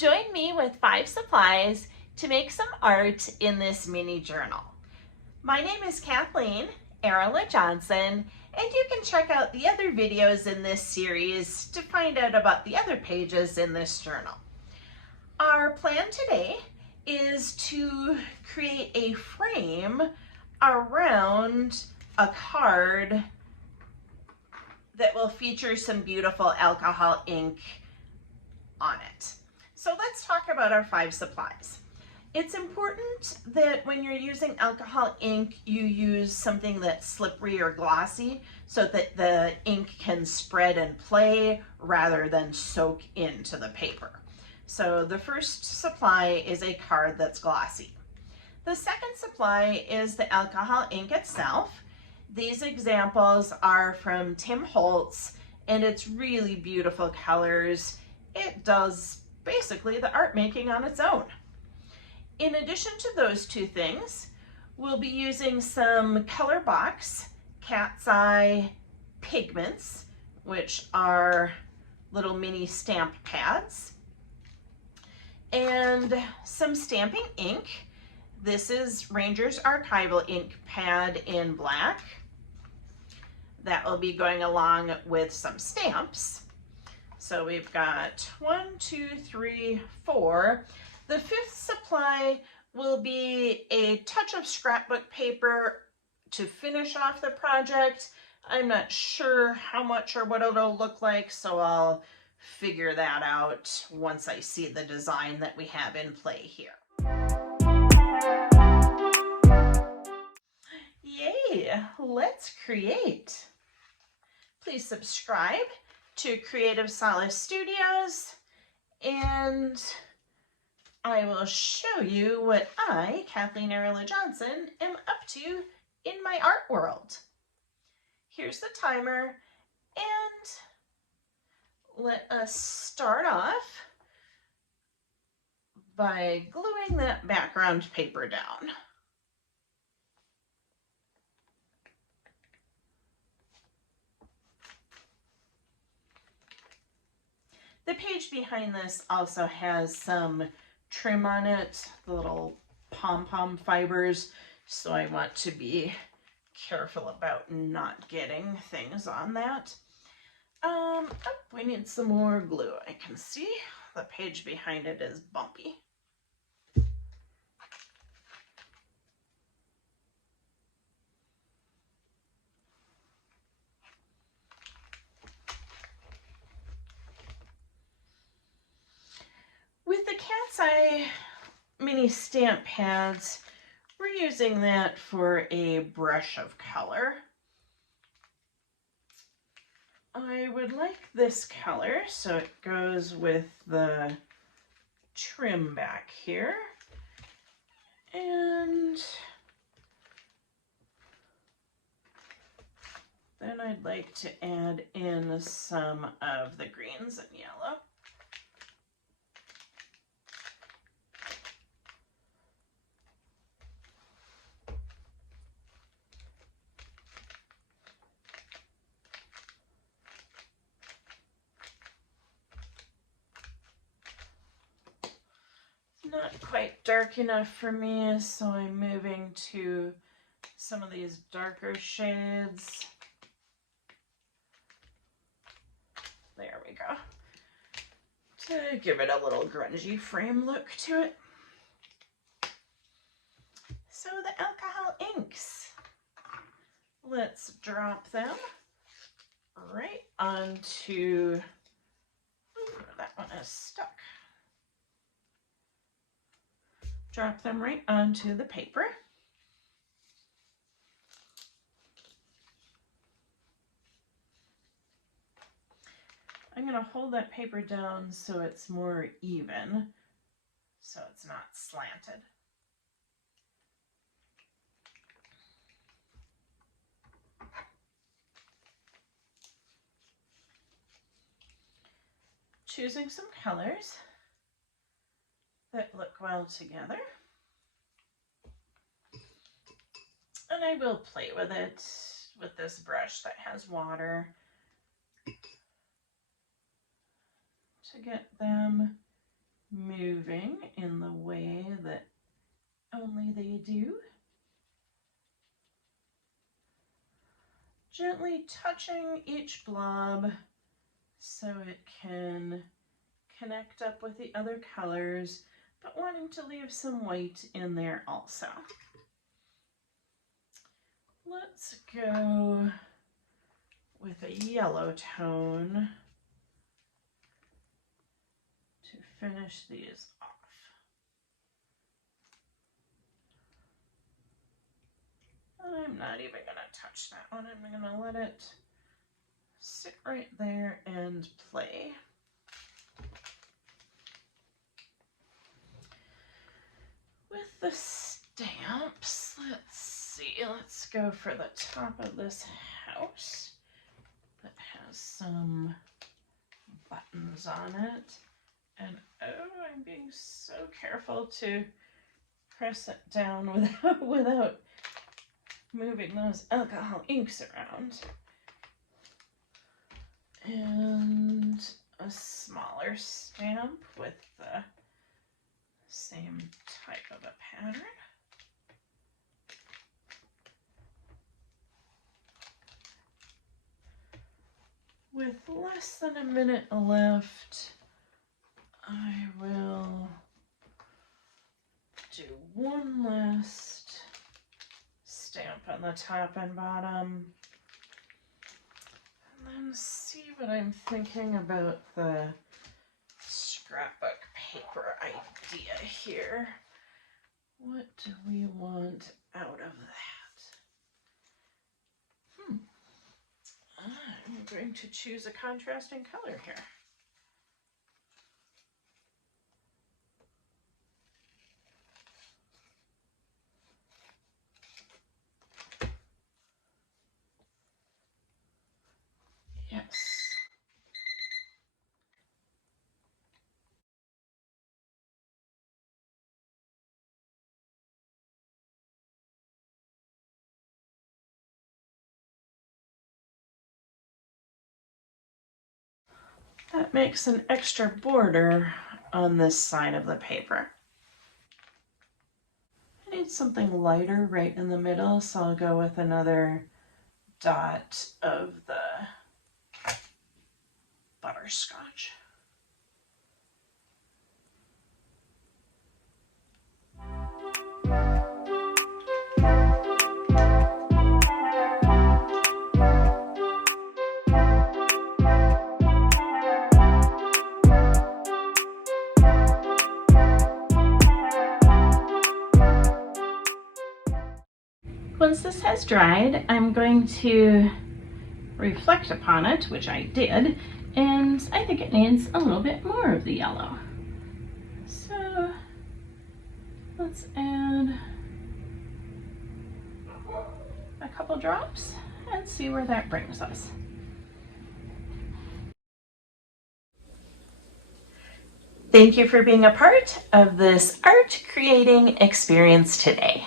Join me with 5 supplies to make some art in this mini journal. My name is Kathleen Arola-Johnson, and you can check out the other videos in this series to find out about the other pages in this journal. Our plan today is to create a frame around a card that will feature some beautiful alcohol ink on it. So let's talk about our 5 supplies. It's important that when you're using alcohol ink, you use something that's slippery or glossy so that the ink can spread and play rather than soak into the paper. So the first supply is a card that's glossy. The second supply is the alcohol ink itself. These examples are from Tim Holtz, and it's really beautiful colors. It does basically the art making on its own. In addition to those 2 things, we'll be using some Color Box Cat's Eye pigments, which are little mini stamp pads, and some stamping ink. This is Ranger's Archival ink pad in black. That will be going along with some stamps. So we've got 1, 2, 3, 4. The 5th supply will be a touch of scrapbook paper to finish off the project. I'm not sure how much or what it'll look like, so I'll figure that out once I see the design that we have in play here. Yay, let's create. Please subscribe to Creative Solace Studios, and I will show you what I, Kathleen Arola-Johnson, am up to in my art world. Here's the timer, and let us start off by gluing that background paper down. The page behind this also has some trim on it, the little pom-pom fibers, so I want to be careful about not getting things on that. Oh, we need some more glue. I can see the page behind it is bumpy. With the Cat's Eye mini stamp pads, we're using that for a brush of color. I would like this color, so it goes with the trim back here. And then I'd like to add in some of the greens and yellow. Not quite dark enough for me, so I'm moving to some of these darker shades. There we go. To give it a little grungy frame look to it. So the alcohol inks. Let's drop them right onto, that one is stuck. Drop them right onto the paper. I'm going to hold that paper down so it's more even, so it's not slanted. Choosing some colors that look well together. And I will play with it with this brush that has water to get them moving in the way that only they do. Gently touching each blob so it can connect up with the other colors, but wanting to leave some white in there also. Let's go with a yellow tone to finish these off. I'm not even going to touch that one. I'm going to let it sit right there and play. With the stamps, let's see, let's go for the top of this house that has some buttons on it. And oh, I'm being so careful to press it down without moving those alcohol inks around. And a smaller stamp with the same type of a pattern. With less than a minute left, I will do one last stamp on the top and bottom, and then see what I'm thinking about the scrapbook paper idea here. What do we want out of that? I'm going to choose a contrasting color here. Yes. That makes an extra border on this side of the paper. I need something lighter right in the middle, so I'll go with another dot of the butterscotch. Once this has dried, I'm going to reflect upon it, which I did, and I think it needs a little bit more of the yellow. So let's add a couple drops and see where that brings us. Thank you for being a part of this art creating experience today.